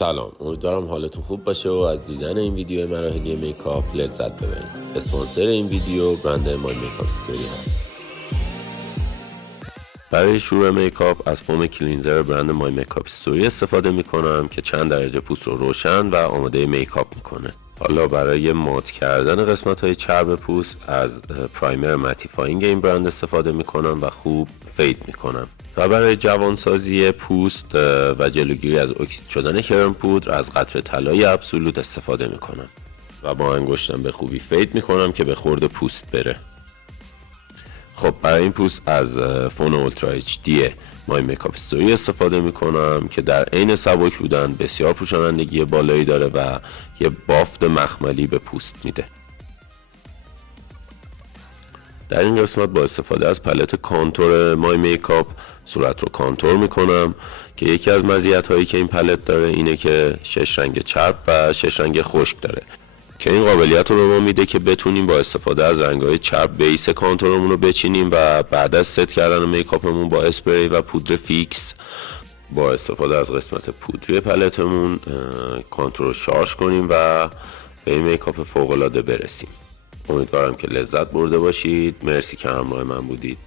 سلام، امیدوارم حالتون خوب باشه و از دیدن این ویدیو مراحلی میکاپ لذت ببرید. اسپانسر این ویدیو برند مای میکاپ استوری هست. برای شروع میکاپ از فوم کلینزر برند مای میکاپ استوری استفاده میکنم که چند درجه پوست رو روشن و آماده میکاپ میکنه. حالا برای مات کردن قسمت های چرب پوست از پرایمر ماتیفاینگ این برند استفاده میکنم و خوب فید میکنم. و برای جوانسازی پوست و جلوگیری از اکسید شدن کرم پودر از قطره طلای ابسولوت استفاده میکنم و با انگشتم به خوبی فید میکنم که به خورد پوست بره. خب برای این پوست از فون اولترا اچ دی مای میکاپ استوری استفاده میکنم که در عین سبک بودن بسیار پوشانندگی بالایی داره و یه بافت مخملی به پوست میده. در این قسمت با استفاده از پلت کانتور مای میکاپ صورت رو کانتور میکنم که یکی از مزیت‌هایی که این پلت داره اینه که 6 رنگ چرب و 6 رنگ خشک داره که این قابلیت رو به ما میده که بتونیم با استفاده از رنگ‌های چرب بیس کانتورمون رو بچینیم و بعد از ست کردن میکاپمون با اسپری و پودر فیکس با استفاده از قسمت پودری پلتمون کانتور رو شارژ کنیم و به این میکاپ فوق‌العاده برسیم. امیدوارم که لذت برده باشید. مرسی که همراه من بودید.